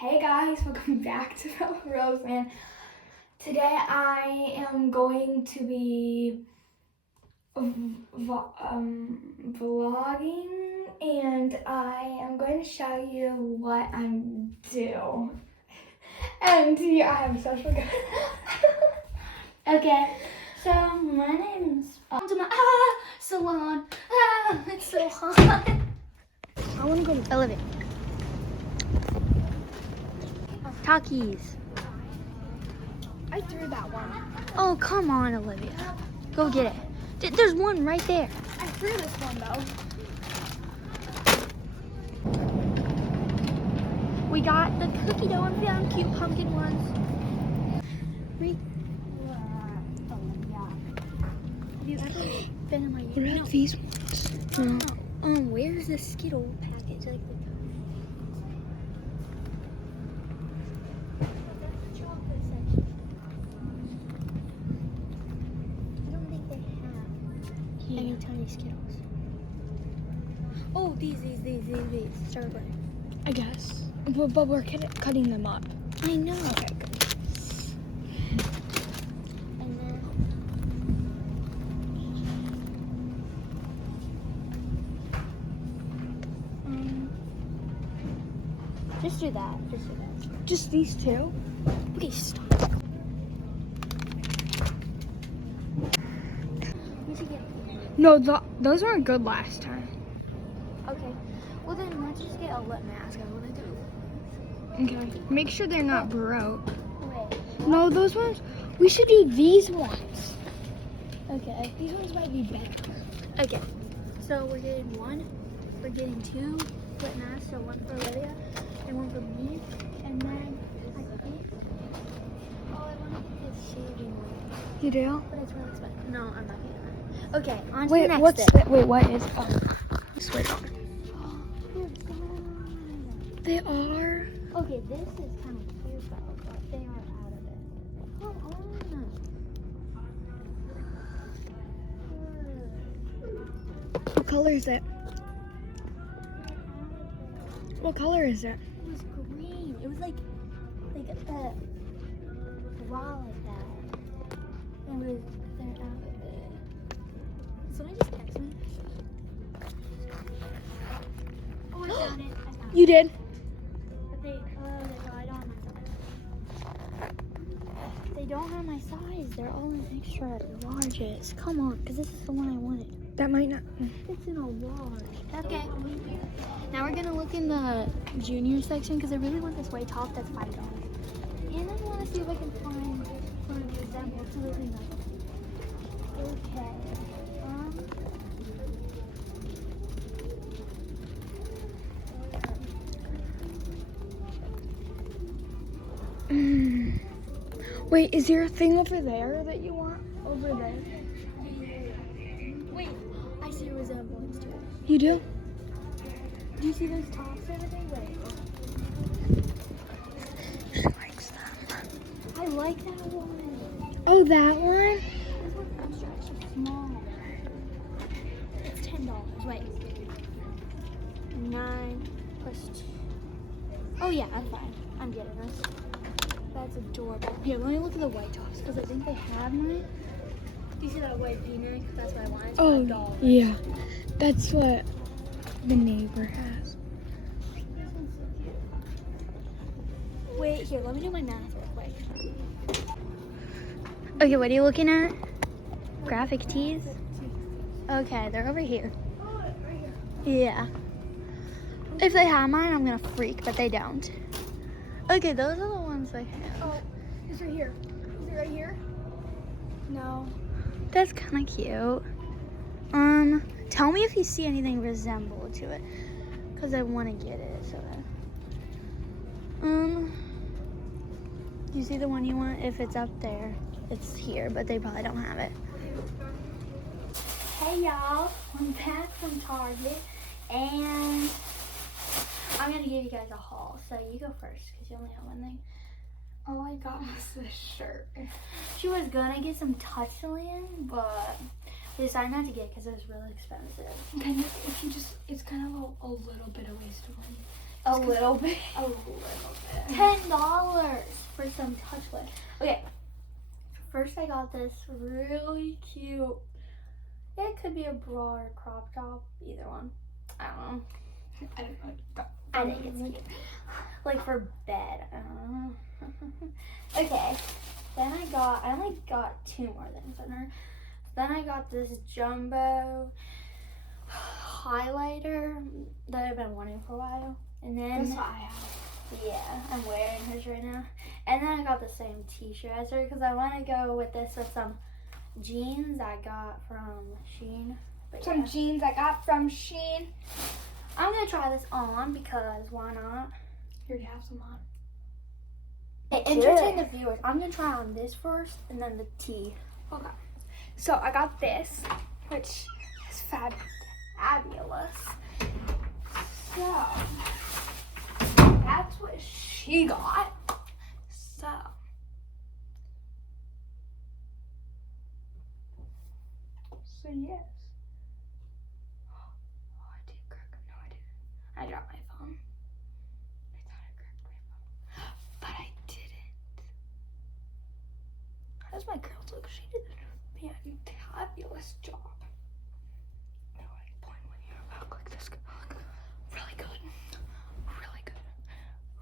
Hey guys, welcome back to Roseman. Today I am going to be vlogging, and I am going to show you what I'm doing. And here I have a special guest. Okay, so my name's to my salon. It's so hot. I want to go to Alivia. Takis. I threw that one. Oh, come on, Olivia. Go get it. There's one right there. I threw this one though. We got the cookie dough and found cute pumpkin ones. Have you ever been in my What about these ones? No. Where's the Skittle package? Like the chocolate section. I don't think they have any tiny Skittles. Oh, these. Strawberry. I guess. But we're cutting them up. I know. Okay, good. And then just do that. Just these two? Okay, stop. We should get. No, those weren't good last time. Okay. Well then, let's just get a lip mask. I want to do. Okay. Make sure they're not broke. Wait. No, those ones. We should do these ones. Okay. These ones might be better. Okay. So we're getting one. We're getting two lip masks. So one for Olivia and one for me. And then I think all I want to get is shaving wheel. You do? But it's really expensive. No, I'm not getting that. Okay. On to Wait, the next what's step. that? Wait, what is? Switch on. They are. Okay, this is kind of cute though, but they are out of it. Come on. What color is it? What color is it? It was green. It was like a bra like that. And it was, they're out of it. Did somebody just text me? Oh, I found it. You did? But I don't have my size. They don't have my size. They're all in extra larges. Come on, because this is the one I wanted. That might not. It's in a large. Okay. Now we're gonna look in the junior section because I really want this white top that's $5. And I want to see if I can find one of these that looks really nice. Okay. Wait, is there a thing over there that you want? Over there. Wait, I see a resemblance to it. You do? Do you see those tops and everything? Wait. She likes them. I like that one. Oh, that one? This one's extra small. It's $10. Wait. 9 plus 2. Oh yeah, I'm fine. I'm getting this. That's adorable. Here, let me look at the white tops because I think they have mine. Do you see that white V-neck? That's what I want. It's Oh, $5. yeah. That's what the neighbor has. This one's so cute. Wait, here, let me do my math real quick. Okay, what are you looking at? Graphic tees? Okay, they're over here. Oh, right here. Yeah. If they have mine, I'm gonna freak, but they don't. Okay, those are the ones I have. Oh, it's right here. Is it right here? No. That's kind of cute. Tell me if you see anything resemble to it, cause I want to get it. So, do you see the one you want? If it's up there, it's here, but they probably don't have it. Hey y'all, I'm back from Target, and I'm gonna give you guys a haul. So you go first, cause you only have one thing. All I got was this shirt. She was gonna get some Touchland, but we decided not to get it because it was really expensive. Kind of, if you just, it's kind of a little bit of waste of money. A little bit. A little bit. $10 for some touch wood. Okay. First, I got this really cute. It could be a bra or crop top, either one. I don't know. I think it's cute. Like for bed. I don't know. Okay. Then I only got 2 more things in her. Then I got this jumbo highlighter that I've been wanting for a while. And then That's what I have. yeah, I'm wearing hers right now. And then I got the same t-shirt as her because I want to go with this with some jeans I got from Shein. But Some yeah. jeans I got from Shein. I'm going to try this on because why not? Here, you have some on. Hey, entertain the viewers. I'm going to try on this first and then the tee. Okay. So I got this, which is fabulous. So that's what she got. So yes. Oh, I did crack. No, I didn't. I dropped my phone. I thought I cracked my phone, but I didn't. How does my girl look? She did a fabulous job. No, I point when you look like this. Really good. Really good.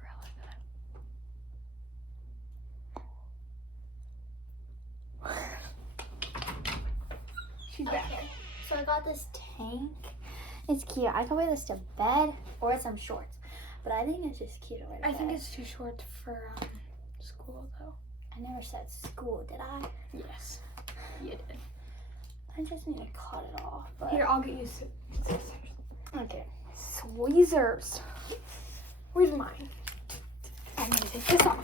Really good. She's back. Okay. So I got this tank. It's cute. I can wear this to bed or some shorts. But I think it's just cute to wear to I bed. think it's too short for school though. I never said school, did I? Yes, you did. I just need to cut it off. But Here, I'll get you scissors. okay. Tweezers. Where's mine? I'm gonna take this off.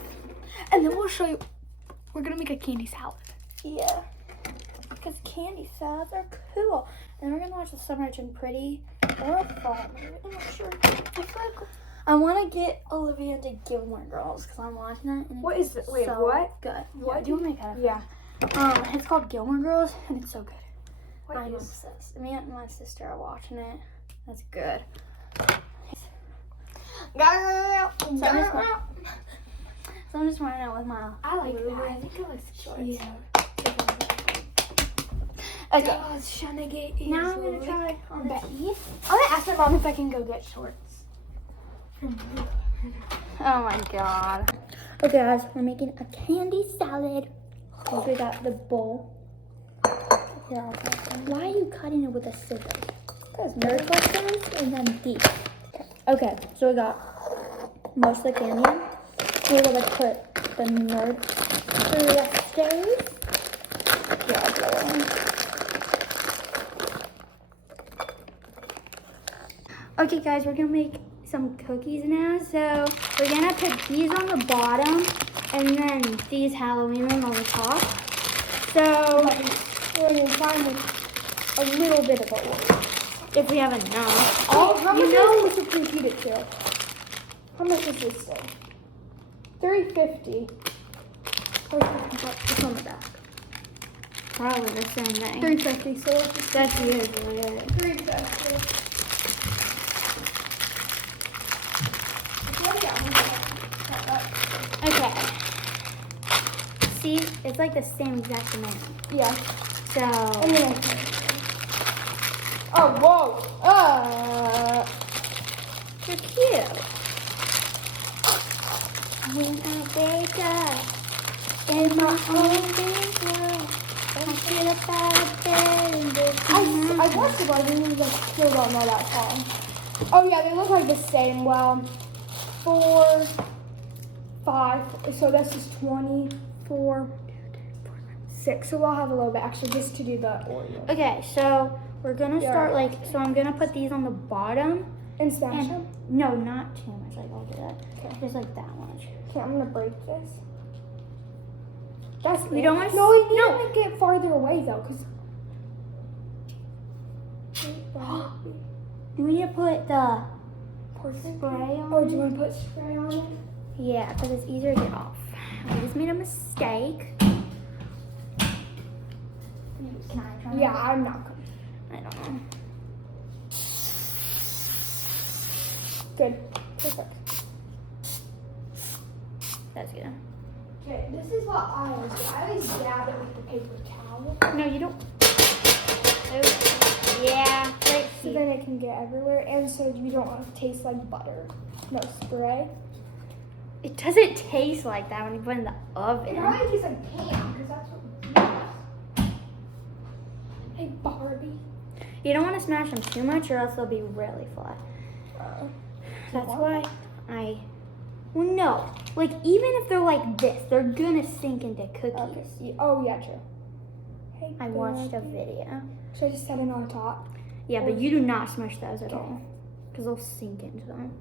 And then we'll show you. We're gonna make a candy salad. Yeah. Because candy salads are cool. And we're going to watch The Summer Rich and Pretty or a fall movie. I'm not sure. I feel like I want to get Alivia into Gilmore Girls because I'm watching it. And What is it? Wait, so what? Good. What? Yeah, do you want me to cut it? Yeah. It's called Gilmore Girls and it's so good. What I'm is- obsessed. Me and my sister are watching it. That's good. So I'm just wearing it with my I like blue that. I ring. think it looks Shorts. cute. Okay. I was trying to get Now I'm going to try on the teeth. I'm gonna ask my mom if I can go get shorts. Oh my god. Okay guys, we're making a candy salad. We got the bowl. Here, I'll cut it. Why are you cutting it with a scissors? Because vertical scissors and then deep. Okay, so we got most of the candy in. We're gonna put the nerd clusters. Here, I'll blow it in. Okay guys, we're gonna make some cookies now. So we're gonna put these on the bottom and then these Halloween ones on the top. So We're gonna find a little bit of a order. if we have enough. Oh, how much you know, is this to compute it to? How much is this thing? $3.50. it's on the back. Probably the same thing. $3.50. So let's just That's usually it. $3.50. Okay. See, it's like the same exact amount. Yeah. So And then oh, whoa. they're cute. When I wake up in my own big world, I feel about bed and this I watched it, but I didn't still don't know that song. Oh yeah, they look like the same. Well, 4, 5. So this is 24, 6. So we'll have a little bit extra just to do the Oreo. Okay, so we're gonna Yeah. start so I'm gonna put these on the bottom. And smash And them. no, not too much. Like I'll do that. Okay. Just like that much. Okay, I'm gonna break this. That's You don't want No, we need no. to make it farther away though, cause. Do we need to put the Spray spray on? Oh, do you want to put spray on it? Yeah, because it's easier to get off. I just made a mistake. Can I try? Yeah, I'm not gonna. I don't know. Good. Perfect. That's good. Okay, this is what I always do. I always dab it with the paper towel. No, you don't. Oh, yeah, right So here. then it can get everywhere, and so you don't want to taste like butter. No spray. It doesn't taste like that when you put it in the oven. It probably tastes like ham, because that's what we use. Hey, Barbie. You don't want to smash them too much or else they'll be really flat. That's why well, no. Like, even if they're like this, they're gonna sink into cookies. Okay. Oh, yeah, true. Hey, I watched a Barbie. video. Should I just set it on top? Yeah, but you do not smash those at all. Because they'll sink into them.